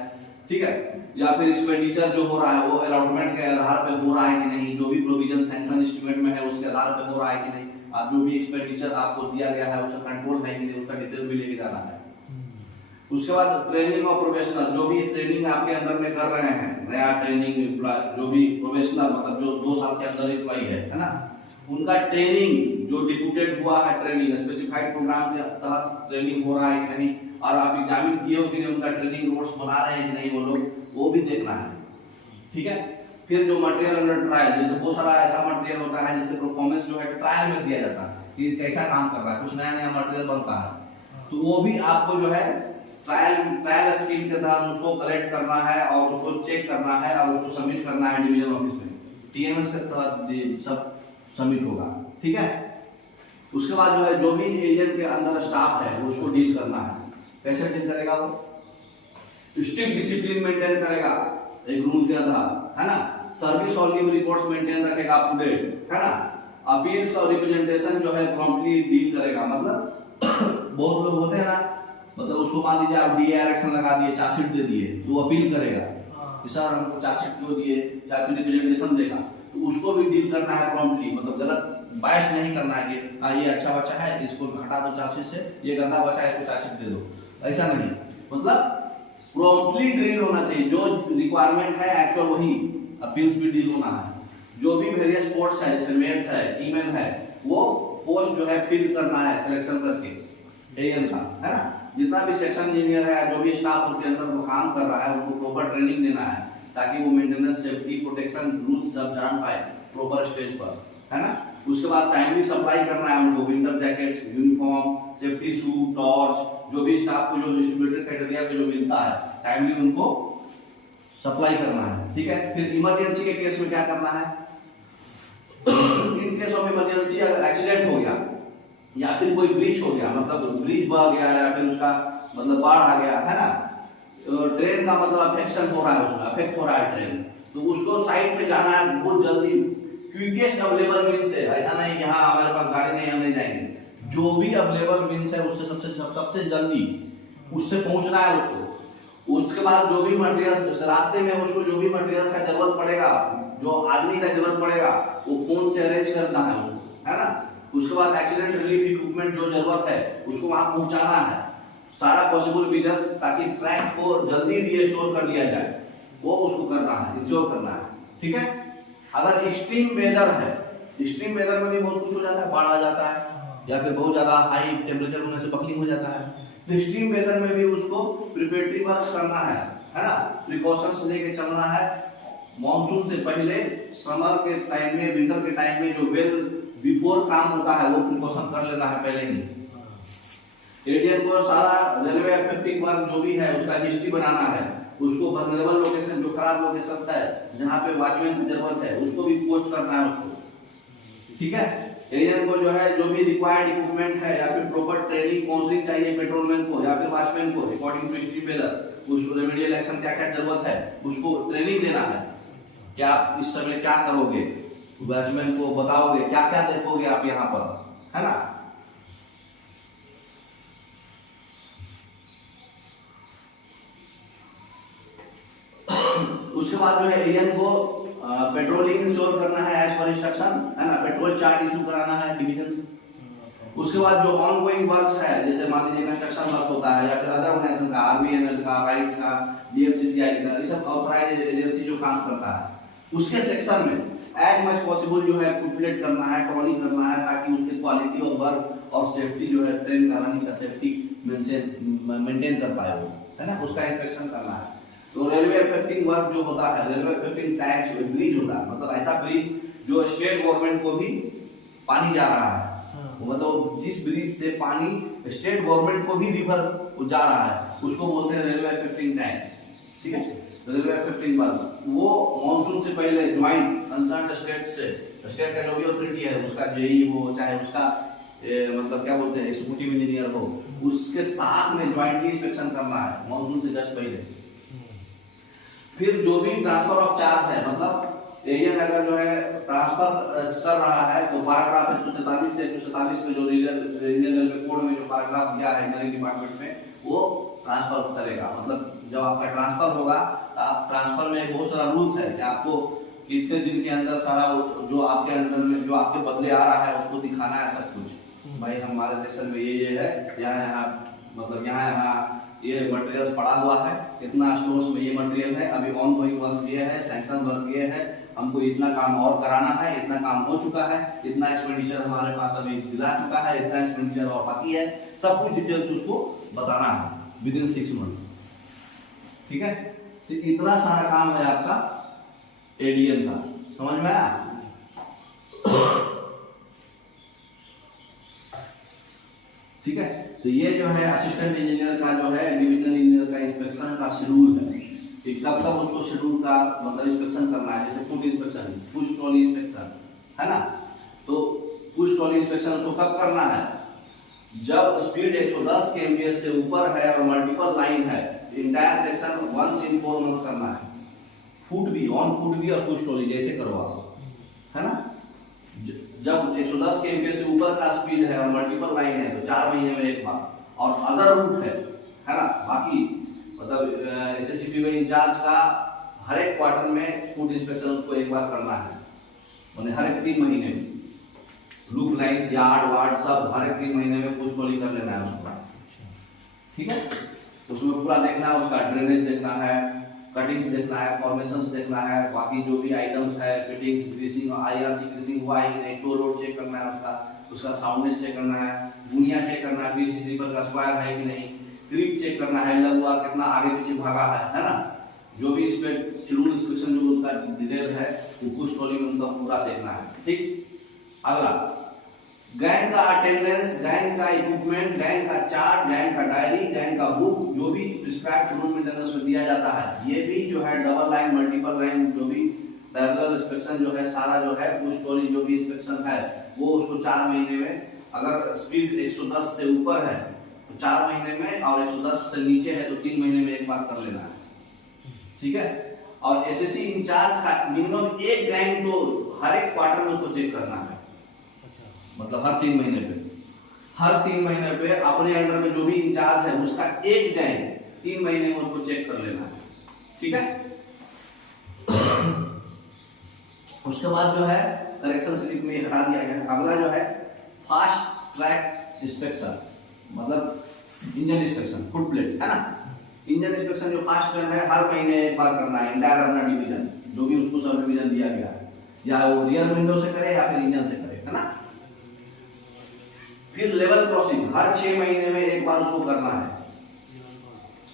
ठीक है, या फिर एक्सपेंडिचर जो हो रहा है वो अलॉटमेंट के आधार पे हो रहा है कि नहीं, जो भी प्रोविजन सैंक्शन एस्टीमेट में है उसके आधार पे हो रहा है कि नहीं, आप जो भी एक्सपेंडिचर आपको दिया गया है उसका कंट्रोल है कि नहीं, उसका डिटेल भी लेके जाना है। उसके बाद ट्रेनिंग और प्रोफेशनल, जो भी ट्रेनिंग आपके अंदर में कर रहे हैं, नया ट्रेनिंग जो भी प्रोफेशनल मतलब जो 2 साल के अंदर एम्प्लॉई है ना, उनका ट्रेनिंग जो डिप्यूटेड हुआ है, ट्रेनिंग स्पेसिफाइड प्रोग्राम के तहत ट्रेनिंग हो रहा है कि नहीं, और आप एग्जामिन किए हो कि नहीं, उनका ट्रेनिंग नोट्स बना रहे हैं कि नहीं वो लोग, वो भी देखना है। ठीक है, फिर जो मटेरियल अंडर ट्रायल, जैसे बहुत सारा ऐसा मटेरियल होता है जिसके परफॉर्मेंस जो है ट्रायल में दिया जाता है कि कैसा काम कर रहा है, कुछ नया नया मटेरियल बनता है, तो वो भी आपको जो है ट्रायल स्कीम के तहत उसको कलेक्ट करना है और उसको चेक करना है और उसको सबमिट करना है डिवीजन ऑफिस में, टीएमएस के तहत सब सबमिट होगा। ठीक है, उसके बाद जो है जो भी एजेंट के अंदर स्टाफ है उसको डील करना है, कैसे डील करेगा वो, स्ट्रिक्ट डिसिप्लिन मेंटेन करेगा, एक रूल के अंदर है ना, सर्विस और लीव रिपोर्ट्स मेंटेन रखेगा अप टू डेट है ना, अपील्स और रिप्रेजेंटेशन जो है प्रॉम्प्टली डील करेगा, मतलब बहुत लोग होते हैं ना, मतलब उसको मान लीजिए आप डीआर एक्शन लगा दिए, चार्जशीट दे दिए, तो वो अपील करेगा कि सर हमको चार्जशीट क्यों दिए, या फिर रिप्रेजेंटेशन देगा, तो उसको भी डील करना है प्रॉम्प्टली, मतलब गलत बायस नहीं करना है कि ये अच्छा बच्चा है इसको हटा दो चार्जशीट से, ये गंदा बच्चा है इसको चार्जशीट दे दो, ऐसा नहीं, मतलब प्रॉम्प्टली डील होना चाहिए, जो रिक्वायरमेंट है एक्चुअल वही अपील्स भी डील होना है। जो भी वेरियस पोस्ट्स है जैसे मेड्स है, टीमैन है, वो पोस्ट जो है फिल करना है सिलेक्शन करके एएन का है ना, जितना भी सेक्शन इंजीनियर है, जो भी स्टाफ उनके अंदर वो काम कर रहा है उनको प्रॉपर ट्रेनिंग देना है ताकि वो मेंटेनेंस, सेफ्टी, प्रोटेक्शन रूल्स सब जान पाए प्रॉपर स्टेज पर है ना। उसके बाद टाइमली सप्लाई करना है उनको, winter jackets, uniform, safety suit, torch, जो भी स्टाफ को जो डिस्ट्रीब्यूटर क्राइटेरिया पे जो मिलता है टाइमली उनको सप्लाई करना है। ठीक है, फिर इमरजेंसी के केस में क्या करना है, इन केस ऑफ इमरजेंसी अगर एक्सीडेंट हो गया या फिर कोई ब्रीच हो गया, मतलब ब्रीच बह गया या फिर उसका मतलब बाढ़ आ गया है ना, ट्रेन का मतलब अफेक्शन हो रहा है, उसमें अफेक्ट हो रहा है ट्रेन, तो उसको साइड पे जाना है बहुत जल्दी, क्विकेस्ट अवेलेबल मींस है, ऐसा नहीं कि हाँ हमारे पास गाड़ी नहीं हम नहीं जाएंगे, जो भी अवेलेबल मींस है उससे सबसे जल्दी उससे पहुंचना है उसको, उसके बाद जो भी मटेरियल रास्ते में उसको जो भी मटेरियल्स का जरूरत पड़ेगा, जो आदमी का जरूरत पड़ेगा, वो फोन से अरेंज करना है उसको, है ना। उसके बाद एक्सीडेंट रिलीफ इक्विपमेंट जो जरूरत है उसको वहां पहुंचाना है, सारा पॉसिबल मीजर्स, ताकि ट्रैक को जल्दी रीस्टोर कर लिया जाए, वो उसको करना है, इंश्योर करना है, ठीक है। अगर एक्सट्रीम वेदर है, एक्सट्रीम वेदर में भी बहुत कुछ हो जाता है, बाढ़ आ जाता है या फिर बहुत ज्यादा हाई टेम्परेचर होने से बकलिंग हो जाता है, तो एक्सट्रीम वेदर में भी उसको प्रिपरेटरी वर्क्स करना है ना, प्रिकॉशंस लेके चलना है। मॉनसून से पहले समर के टाइम में, विंटर के टाइम में जो वेल बिफोर काम होता है वो प्रिकॉशन कर लेना है पहले ही। एडीएम को सारा रेलवे अफेक्टिंग वर्क जो भी है उसका हिस्ट्री बनाना है, उसको वल्नरेबल लोकेशन, जो खराब लोकेशंस है जहां पे वॉचमैन की जरूरत है उसको भी पोस्ट करना है उसको, ठीक है। एडीएम को जो है जो भी रिक्वायर्ड इक्विपमेंट है या फिर प्रॉपर ट्रेनिंग काउंसलिंग चाहिए पेट्रोलमैन को या फिर वॉचमैन को, अकॉर्डिंग टू एक्सट्रीम वेदर उसको रेमेडियल एक्शन क्या क्या जरूरत है उसको ट्रेनिंग देना है कि आप इस समय क्या करोगे, वॉचमैन को बताओगे क्या क्या देखोगे आप यहाँ पर, है ना। उसके बाद जो है एएन को पेट्रोलिंग इंश्योर करना है एज पर इंस्ट्रक्शन, है ना, पेट्रोल चार्ट इशू कराना है डिवीजन से। उसके बाद जो ऑनगोइंग वर्क्स है, जैसे मान लीजिए कंस्ट्रक्शन वर्क होता है या फिर अदर ऑर्गेनाइजेशन का, आरबीएनएल का, राइट्स का, डीएफसीसीआई का, ये सब ऑथराइज्ड एजेंसी जो काम करता है उसके सेक्शन में एज मच पॉसिबल जो है पुटलेट करना है, ट्रॉली करना है, ताकि उसकी क्वालिटी ऑफ वर्क और सेफ्टी जो है ट्रेन का रनिंग का सेफ्टी मेंटेन कर पाए वो, है ना, उसका इंस्पेक्शन करना है। तो रेलवे अफेक्टिंग वर्क जो होता है, रेलवे अफेक्टिंग टैक्स ब्रिज होता है, मतलब ऐसा ब्रिज जो स्टेट गवर्नमेंट को भी पानी जा रहा है, मतलब जिस ब्रिज से पानी स्टेट गवर्नमेंट को भी रिवर जा रहा है उसको बोलते हैं रेलवे अफेक्टिंग टैक्स, ठीक है। रेलवे अफेक्टिंग वर्क वो मॉनसून से पहले ज्वाइंट कंसर्न स्टेट से, स्टेट का जो भी अथॉरिटी है उसका जेई हो चाहे उसका मतलब क्या बोलते हैं एग्जीक्यूटिव इंजीनियर हो, उसके साथ में ज्वाइंटली इंस्पेक्शन करना है मॉनसून से जस्ट पहले। फिर जो भी ट्रांसफर ऑफ चार्ज है, मतलब एरियन अगर जो है ट्रांसफर कर रहा है तो पैराग्राफ 143 से 147 में जो इंडियन रेलवे कोड में जो पैराग्राफ दिया है इंजीनियरिंग डिपार्टमेंट में वो ट्रांसफर करेगा। मतलब जब आपका ट्रांसफर होगा तो आप ट्रांसफर में बहुत सारा रूल्स है कि आपको कितने दिन के अंदर सारा जो आपके अंदर में जो आपके बदले आ रहा है उसको दिखाना है सब कुछ। भाई हमारे सेक्शन में ये है, यहाँ मतलब यहाँ ये मटेरियल्स पड़ा हुआ है, इतना स्टोर्स में ये मटेरियल है, अभी ऑन गोइंग वर्क्स ये है, सैंक्शन वर्क ये है, हमको इतना काम और कराना है, इतना काम हो चुका है, इतना एक्सपेंडिचर हमारे पास अभी दिला चुका है, इतना एक्सपेंडिचर और बाकी है, सब कुछ डिटेल्स उसको बताना है विद इन 6 मंथ्स, ठीक है। तो इतना सारा काम है आपका एडीएम का, समझ में आया। ठीक है, तो ये जो है असिस्टेंट इंजीनियर का जो है डिविजनल इंजीनियर का इंस्पेक्शन का शेड्यूल है कि कब तक उसको शेड्यूल का मतलब इंस्पेक्शन करना है। जैसे food inspection, push trolley inspection, है ना, तो पुश ट्रॉली इंस्पेक्शन उसको कब करना है, जब स्पीड 110 kmph से ऊपर है और मल्टीपल लाइन है, entire section once in 4 months करना है। फूड भी, ऑन फूड भी और पुश ट्रॉली जैसे करो आप, है ना। जब 110 kmph से ऊपर का स्पीड है और मल्टीपल लाइन है तो 4 महीने में एक बार, और अदर रूट है ना, बाकी मतलब एसएससीपी में इंचार्ज का हर एक क्वार्टर में फूड इंस्पेक्शन उसको एक बार करना है, मतलब हर एक 3 महीने में। लूप लाइन्स, यार्ड वार्ड सब हर एक 3 महीने में पुश ट्रॉली कर लेना है उसको, ठीक है। उसमें पूरा देखना है, उसका ड्रेनेज देखना है, कटिंग्स देखना है, फॉर्मेशंस देखना है, बाकी जो भी आइटम्स है, फिटिंग्स, ग्रीसिंग, आईआरसी ग्रीसिंग हुआ है कि नहीं, टो रोड चेक करना है, उसका साउंडनेस चेक करना है, बुनिया चेक करना है, पीस स्लीपर का स्क्वायर है कि नहीं, ग्रिप चेक करना है, लंबा कितना आगे पीछे भागा है ना। जो भी इसमें शेड्यूल इंस्पेक्शन जो उनका डिटेल है वो पुश ट्रॉली में उनका पूरा देखना है, ठीक। अगला गैंग का अटेंडेंस, गैंग का इक्विपमेंट, गैंग का चार्ट, गैंग का डायरी, गैंग का बुक, जो भी प्रिस्क्राइब्ड शेड्यूल मेंटेनेंस में दिया जाता है, ये भी जो है डबल लाइन, मल्टीपल लाइन, जो भी पैरेलल इंस्पेक्शन जो है सारा जो है पुश ट्रॉली जो भी इंस्पेक्शन है वो उसको 4 महीने में, अगर स्पीड 110 से ऊपर है तो 4 महीने में, और 110 से नीचे है तो 3 महीने में एक बार कर लेना है, ठीक है। और एसएससी इंचार्ज का मिनिमम एक गैंग तो हर एक क्वार्टर में उसको चेक करना है, मतलब हर 3 महीने पे, हर 3 महीने पे अपने अंडर में जो भी इंचार्ज है उसका एक गैंग 3 महीने में उसको चेक कर लेना है, ठीक है। उसके बाद जो है करेक्शन स्लिप में हटा दिया गया। अगला जो है फास्ट ट्रैक इंस्पेक्शन, मतलब इंजन इंस्पेक्शन, फुट प्लेट है ना। इंजन इंस्पेक्शन जो फास्ट ट्रैक है हर महीने एक बार करना है, इंटायर अपना डिवीजन जो भी उसको सब डिवीजन दिया गया है, या वो रियर विंडो से करे या फिर इंजन से करे, है ना। फिर लेवल क्रॉसिंग हर 6 महीने में एक बार उसको करना है।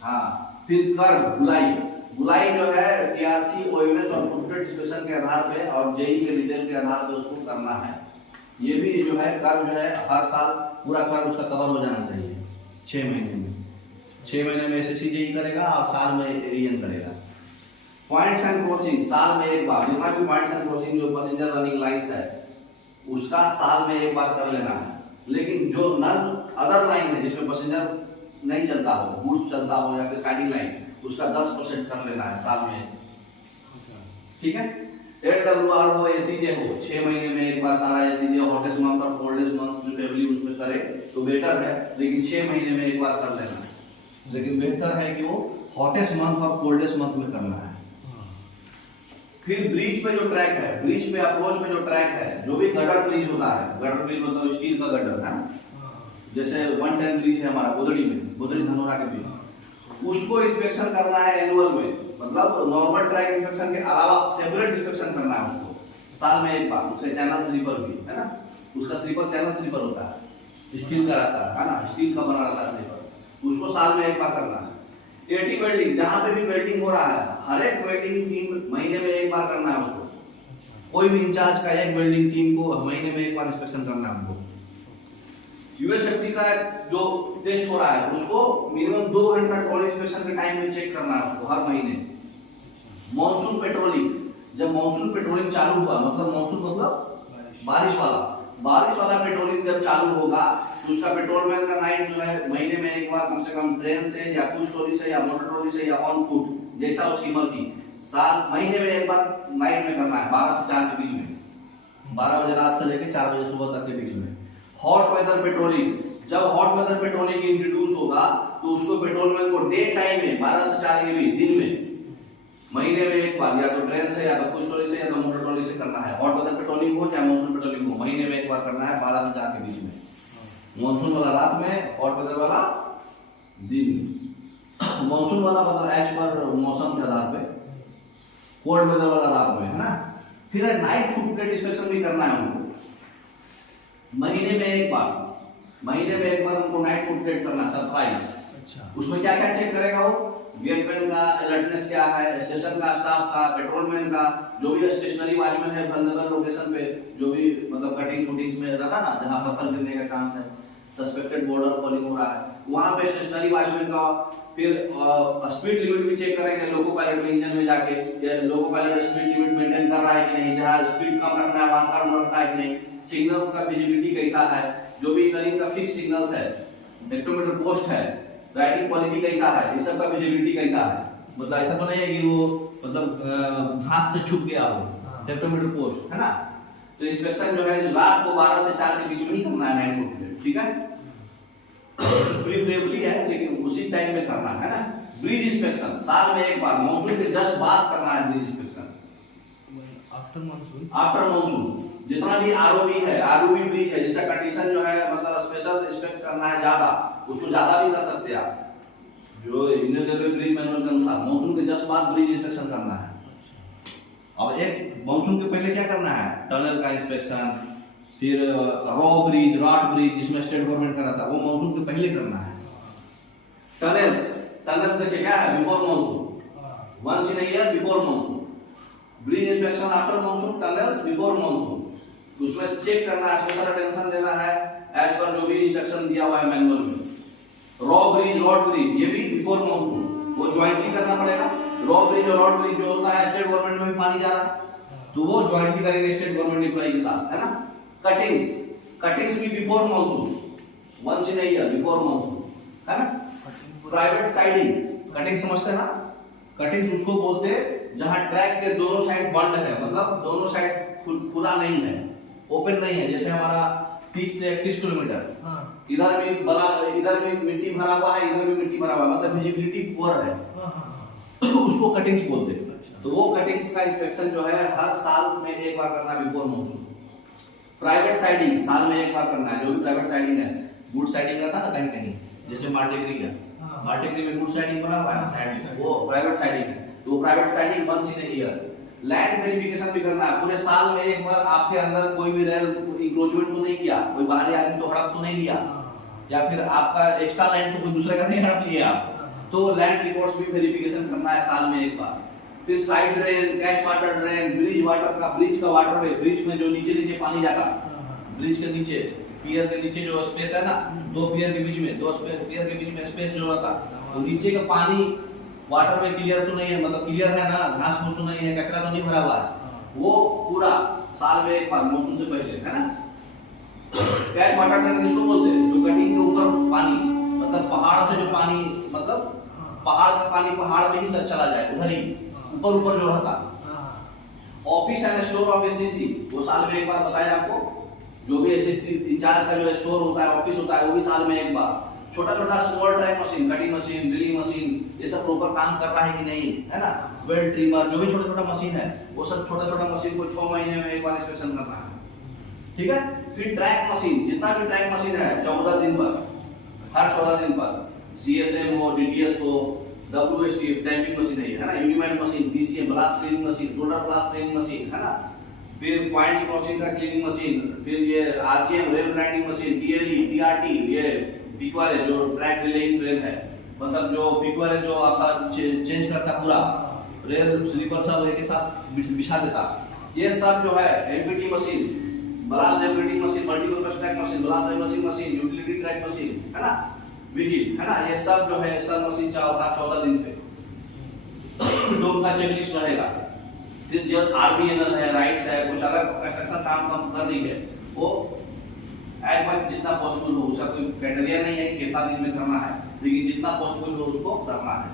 हाँ, फिर कर्व गुलाई जो है टीआरसी, ओएमएस और फुटप्रिंट इंस्पेक्शन के आधार पे और जेई के डिटेल के आधार पे उसको करना है। ये भी जो है कर्व जो है हर साल पूरा कर्व उसका कवर हो जाना चाहिए 6 महीने में। 6 महीने में एसएससी जेई करेगा और साल में एरियन करेगा। पॉइंट्स एंड क्रॉसिंग साल में एक बार, जितना भी पॉइंट्स एंड क्रॉसिंग जो पैसेंजर रनिंग लाइंस है उसका साल में एक बार कर लेना है। लेकिन जो नन अदर लाइन है जिसमें पैसेंजर नहीं चलता हो, गुड्स चलता हो या फिर साइडिंग लाइन, उसका 10% कर लेना है साल में, ठीक है। एडब्ल्यूआर हो, एसीजे हो, 6 महीने में एक बार सारा एसीजे हॉटेस्ट मंथ और कोल्डेस्ट मंथ प्रिफरेबली उसमें करे तो बेटर है, लेकिन 6 महीने में एक बार कर लेना है। लेकिन बेहतर है कि वो हॉटेस्ट मंथ और कोल्डेस्ट मंथ में करना है। फिर ब्रिज पे जो ट्रैक है, ब्रिज पे अप्रोच में जो ट्रैक है, जो भी गटर ब्रिज होता है, गटर ब्रिज मतलब स्टील का गटर है, जैसे 110 ब्रिज है हमारा गोदड़ी में, गोदड़ी धनोरा के बीच, उसको इंस्पेक्शन करना है एनुअल में, मतलब नॉर्मल ट्रैक इंस्पेक्शन के अलावा सेपरेट इंस्पेक्शन करना है उसको साल में एक बार। उसके चैनल स्लीपर भी है ना, उसका स्लीपर चैनल स्लीपर होता है, स्टील का रहता है ना, स्टील का बना रहता है स्लीपर, उसको साल में एक बार करना है। एटी वेल्डिंग, जहां पे भी वेल्डिंग हो रहा है हर एक वेल्डिंग टीम महीने में एक बार करना है उसको। कोई भी इंचार्ज का एक वेल्डिंग टीम को महीने में एक बार इंस्पेक्शन करना है उनको। यूएसएफडी का जो टेस्ट हो रहा है उसको मिनिमम 2 घंटा ट्रॉली इंस्पेक्शन के टाइम में चेक करना है उसको हर महीने। मॉनसून पेट्रोलिंग, जब मॉनसून पेट्रोलिंग चालू हुआ, मतलब मॉनसून मतलब बारिश वाला पेट्रोलिंग जब चालू होगा तो उसका पेट्रोलमैन का नाइट जो है महीने में एक बार कम से कम ट्रेन से या पुश ट्रॉली से या मोटर ट्रॉली से या ऑन फुट, जैसा उसकी मर्जी, साल महीने में एक बार नाइट में करना है 12 से 4 के बीच में, 12 बजे रात से लेकर 4 बजे सुबह तक के बीच में। हॉट वेदर पेट्रोलिंग, जब हॉट वेदर पेट्रोलिंग इंट्रोड्यूस होगा तो उसको पेट्रोलमैन को डे टाइम में 12 से 4 के बीच दिन में महीने में एक बार या तो ट्रेन से या तो पुश ट्रॉली से या तो मोटर ट्रॉली से करना है। हॉट वेदर पेट्रोलिंग हो चाहे मॉनसून पेट्रोलिंग हो, महीने में एक बार करना है 12 से 4 के बीच में। मॉनसून वाला रात में, हॉट वेदर वाला दिन में। मॉनसून वाला मतलब एज पर मौसम के आधार पे, कोल्ड वेदर वाला रात में, है ना। फिर नाइट फुट प्लेट इंस्पेक्शन भी करना है उनको महीने में एक बार, उनको नाइट फुट प्लेट करना सरप्राइज। अच्छा, उसमें क्या क्या चेक करेगा वो, गेटमैन का अलर्टनेस क्या है, स्टेशन का स्टाफ का, पेट्रोलमैन का, जो भी स्टेशनरी वॉचमैन है वल्नरेबल लोकेशन पे, जो भी मतलब कटिंग शूटिंग्स में रहता ना जहां पत्थर गिरने का चांस है, सस्पेक्टेड बॉर्डर कॉलिंग हो रहा है, वहां पे स्टेशनरी वॉचमैन का। फिर स्पीड लिमिट भी चेक करेंगे लोको पायलट इंजन में जाके, loco pilot speed limit maintain कर रहा है कि नहीं, जहां स्पीड कम रखना है वहां कम रखना है कि नहीं, सिग्नल्स का विजिबिलिटी कैसा है, जो भी कलिंग का फिक्स सिग्नल्स है, हेक्टोमीटर पोस्ट है, राइटिंग क्वालिटी कैसा है, ये सब का विजिबिलिटी कैसा है। मतलब ऐसा तो नहीं है कि वो मतलब घास से छुप गया हो, हेक्टोमीटर पोस्ट है ना। तो इंस्पेक्शन जो है रात को 12 से 4 के बीच में ही करना है नाइट फुट, ठीक है। प्रीफरेबली है लेकिन उसी टाइम में करना है ना। ब्रिज इंस्पेक्शन साल में एक बार, मॉनसून के जस्ट बाद करना है ब्रिज इंस्पेक्शन। आफ्टर मानसून जितना भी आरओबी है, आरओबी ब्रिज है, जिसका कंडीशन जो है मतलब स्पेशल इंस्पेक्ट करना है ज्यादा, उसको ज्यादा भी कर सकते हैं आप, जो इंडियन रेलवे ब्रिज मैनुअल के अनुसार मॉनसून के जस्ट बाद ब्रिज इंस्पेक्शन करना है। अब एक मॉनसून के पहले क्या करना है, टनल का इंस्पेक्शन, फिर रॉ ब्रिज, रॉड ब्रिज जिसमें स्टेट गवर्नमेंट का रहता है वो मॉनसून के पहले करना है। टनल्स देखिए क्या है, before monsoon, once in a year before monsoon. Bridge inspection after monsoon, tunnels before monsoon. उसमें चेक करना है, स्पेशल अटेंशन देना है एज पर जो भी इंस्ट्रक्शन दिया हुआ है मैनुअल में। रॉ ब्रिज, रॉड ब्रिज ये भी बिफोर मानसून, वो ज्वाइंटली करना पड़ेगा। रॉ ब्रिज और रॉड ब्रिज जो होता है स्टेट गवर्नमेंट में भी पानी जा रहा है तो वो ज्वाइंटली करेंगे स्टेट गवर्नमेंट एम्प्लॉय के साथ, है ना। कटिंग्स भी before monsoon, once in a year before monsoon, है ना। प्राइवेट साइडिंग, कटिंग समझते हैं ना, कटिंग्स उसको बोलते हैं जहां ट्रैक के दोनों साइड बंद है, मतलब दोनों साइड खुला नहीं है, ओपन नहीं है, जैसे हमारा 30 से 31 किलोमीटर इधर भी बला, इधर भी मिट्टी भरा हुआ है, इधर भी मिट्टी भरा हुआ है, मतलब विजिबिलिटी पुअर है, उसको कटिंग्स बोलते हैं। तो वो कटिंग्स का इंस्पेक्शन जो है हर साल में एक बार करना है बिफोर मॉनसून। प्राइवेट साइडिंग साल में एक बार करना है, जो भी प्राइवेट साइडिंग है, गुड साइडिंग रहता है ना कहीं कहीं, जैसे मार्टेगरी का, मार्टेगरी में गुड साइडिंग बना हुआ है साइड, वो प्राइवेट साइडिंग है, तो private siding once in a year. Land verification भी करना है, पूरे साल में एक बार आपके अंदर कोई भी रेल इंक्रोचमेंट तो नहीं किया, कोई बाहरी आदमी तो हड़प तो नहीं लिया, या फिर आपका एक्स्ट्रा लैंड तो कोई दूसरे का नहीं हड़प लिया आप, तो लैंड रिकॉर्ड्स भी वेरिफिकेशन करना है साल में एक बार। फिर side drain, cash water drain, bridge water का, ब्रिज का वाटर वे, ब्रिज में जो नीचे नीचे पानी जाता, ब्रिज के नीचे, पियर के नीचे जो स्पेस है ना, दो पियर के बीच में, दो पियर के बीच में स्पेस जो रहता, तो नीचे का पानी वाटर में क्लियर तो नहीं है, मतलब क्लियर है ना, घास फूस तो नहीं है, कचरा तो नहीं भरा हुआ है, वो पूरा साल में एक बार मॉनसून से पहले, है ना। कैच वाटर ड्रेन किसको बोलते हैं? जो कटिंग के ऊपर पानी, मतलब पहाड़ से जो पानी, मतलब पहाड़ का पानी पहाड़ में ही तक चला जाए, उधर ही ऊपर ऊपर जो रहता। Office and store of SCC, वो साल में एक बार बताया आपको, जो भी एससीसी इंचार्ज का जो स्टोर होता है, ऑफिस होता है, वो भी साल में एक बार। छोटा छोटा small track machine, cutting machine, drilling machine, ये सब प्रॉपर काम कर रहा है कि नहीं, है ना। वेल्ड ट्रिमर, जो भी छोटा छोटा मशीन है, वो सब छोटा छोटा मशीन को 6 महीने में एक बार इंस्पेक्शन करना है, ठीक है। फिर ट्रैक मशीन, जितना भी ट्रैक मशीन है 14 दिन पर, हर 14 दिन पर, सीएसएम हो, डीटीएस हो, डब्ल्यूएसटी टैपिंग मशीन है ना, unimat machine, BCM ballast cleaning machine, shoulder ballast cleaning machine, है ना। फिर पॉइंट्स क्रॉसिंग का क्लीनिंग मशीन, फिर ये RGM rail grinding machine, TLE, TRT, ये पिकवारे जो ट्रैक रिलेइंग ट्रेन है, मतलब जो पिकवारे जो आपका चेंज करता पूरा रेल स्लीपर सब एक साथ बिछा देता, ये सब जो है empty machine, blast empty machine, multipurpose track machine, blast machine, utility track machine, है ना, विजिल, है ना, ये सब जो है सब मशीन चाहोगा 14 दिन पे जो उनका चेकलिस्ट रहेगा। फिर जो आरबीएनएल है, राइट्स है, कुछ अलग कंस्ट्रक्शन काम कर रही है, वो एज मच जितना पॉसिबल हो, उसका कोई क्राइटेरिया नहीं है कि कितना दिन में करना है, लेकिन जितना पॉसिबल हो उसको करना है,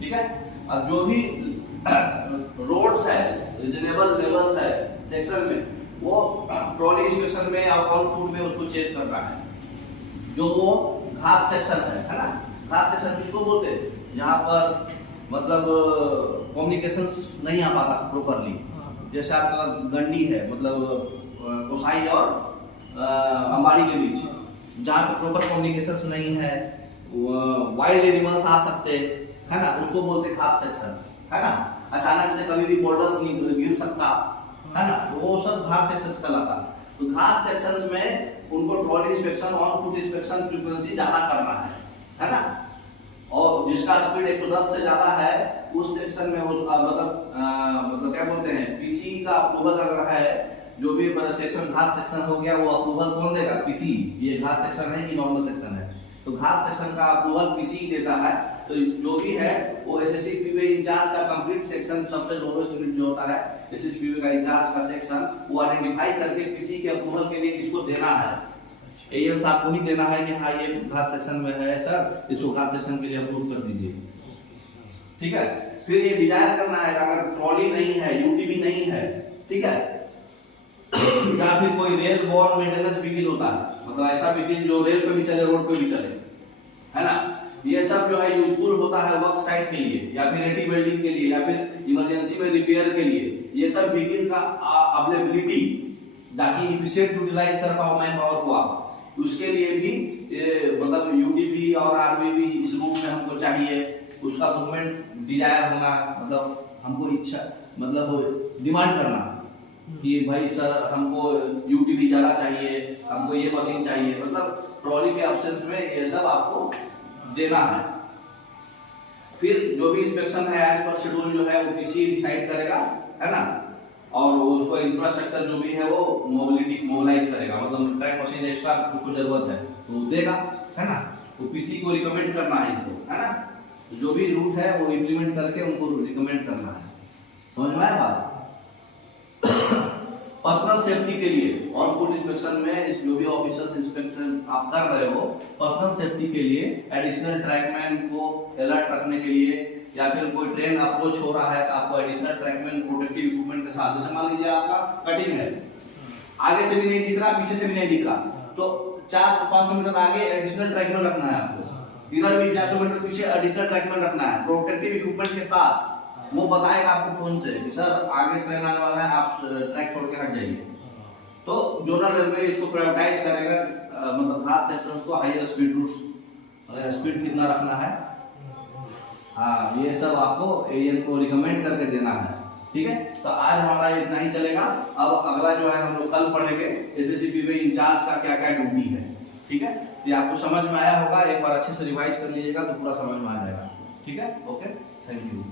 ठीक है। अब जो भी रोड्स है, रीजनेबल लेवल्स है सेक्शन में, वो ट्रॉली इंस्पेक्शन में या फुट में उसको चेक करना है। जो वो घाट सेक्शन है ना, घाट सेक्शन किसको बोलते हैं? जहाँ पर मतलब कम्युनिकेशंस नहीं आ पाता प्रॉपरली, जैसे आपका गंडी है, मतलब कोसाई और अंबाड़ी के बीच, जहाँ पे प्रॉपर कम्युनिकेशंस नहीं है, वाइल्ड एनिमल्स आ सकते, है ना, उसको बोलते घाट सेक्शन, है ना। अचानक से कभी भी बोर्डर्स गिर सकता, है ना, वो सब घाट सेक्शंस कहलाता। तो घाट सेक्शंस में उनको ट्रॉली इंस्पेक्शन और फुट इंस्पेक्शन फ्रीक्वेंसी ज्यादा करना है ना। और जिसका स्पीड 110 से ज्यादा है उस सेक्शन में मतलब क्या बोलते हैं, पीसी का अप्रूवल अगर है, जो भी सेक्शन घाट सेक्शन हो गया, वो अप्रूवल कौन देगा? पीसी। ये घाट सेक्शन है कि नॉर्मल सेक्शन है? तो घाट सेक्शन का अप्रूवल पीसी देता है। तो जो भी है वो एसएससी पीवे इंचार्ज का कंप्लीट सेक्शन, सबसे लोएस्ट यूनिट जो होता है एसएससी पीवे का इंचार्ज का सेक्शन, वो आइडेंटिफाई करके पीसी के अप्रूवल के लिए इसको देना है। एएल साहब को ही देना है कि हाँ ये घाट सेक्शन में है सर, इसको घाट सेक्शन के लिए अप्रूव कर दीजिए, ठीक है। फिर ये डिजायर करना है, अगर ट्रॉली नहीं है, यूटीवी नहीं है, ठीक है, या फिर कोई रेल बोर्न मेंटेनेंस व्हीकल होता है, मतलब ऐसा व्हीकल जो रेल पे भी चले, रोड पे भी चले, है ना, ये सब जो है यूजफुल होता है वर्क साइट के लिए, या फिर रेडी बिल्डिंग के लिए, या फिर इमरजेंसी में रिपेयर के लिए। ये सब व्हीकल का अवेलेबिलिटी, ताकि इफिशिएंट यूटिलाइज कर पाओ मैन पावर को आप, उसके लिए भी मतलब यूटीवी और आरवीवी इस रूप में हमको चाहिए। उसका मूवमेंट डिजायर होना, मतलब हमको इच्छा, मतलब डिमांड करना कि भाई सर हमको यूटीवी ज्यादा चाहिए, हमको ये मशीन चाहिए, मतलब ट्रॉली के ऑप्शंस में ये सब आपको देना है। फिर जो भी इंस्पेक्शन है एज पर शेड्यूल जो है वो पीसी डिसाइड करेगा, है ना, और उसको इंफ्रास्ट्रक्चर जो भी है वो मोबिलाइज करेगा, मतलब ट्रैक मशीन एक्स्ट्रा कुछ जरूरत है तो देगा, है ना। तो पीसी को रिकमेंड करना है इनको, है ना, जो भी रूट है वो इंप्लीमेंट करके उनको रिकमेंड करना है। समझ में आया बात? पर्सनल सेफ्टी के लिए और फूड इंस्पेक्शन में जो भी ऑफिसर्स इंस्पेक्शन आप कर रहे हो, पर्सनल सेफ्टी के लिए एडिशनल ट्रैकमैन को अलर्ट रखने के लिए, या फिर कोई ट्रेन अप्रोच हो रहा है तो आपको एडिशनल ट्रैकमैन प्रोटेक्टिव इक्विपमेंट के साथ, जैसे मान लीजिए आपका कटिंग है, आगे से भी नहीं दिख रहा, पीछे से भी नहीं दिख रहा, तो 400-500 मीटर आगे एडिशनल ट्रैकमैन रखना है आपको, इधर भी 400 मीटर पीछे एडिशनल ट्रैकमैन रखना है प्रोटेक्टिव इक्विपमेंट के साथ। वो बताएगा आपको फोन से कि सर आगे ट्रेन आने वाला है, आप ट्रैक छोड़ के हट जाइए। तो जोनल रेलवे इसको प्रायोरिटाइज करेगा, मतलब खास सेक्शंस को, हायर स्पीड रूट्स, स्पीड कितना रखना है, हाँ ये सब आपको एएन को रिकमेंड करके देना है। ठीक है, तो आज हमारा इतना ही चलेगा। अब अगला जो है हम लोग कल पढ़ेंगे एसएससी पीबी इंचार्ज का क्या क्या ड्यूटी है। ठीक है, ये आपको समझ में आया होगा, एक बार अच्छे से रिवाइज कर लीजिएगा तो पूरा समझ में आ जाएगा। ठीक है, ओके, थैंक यू।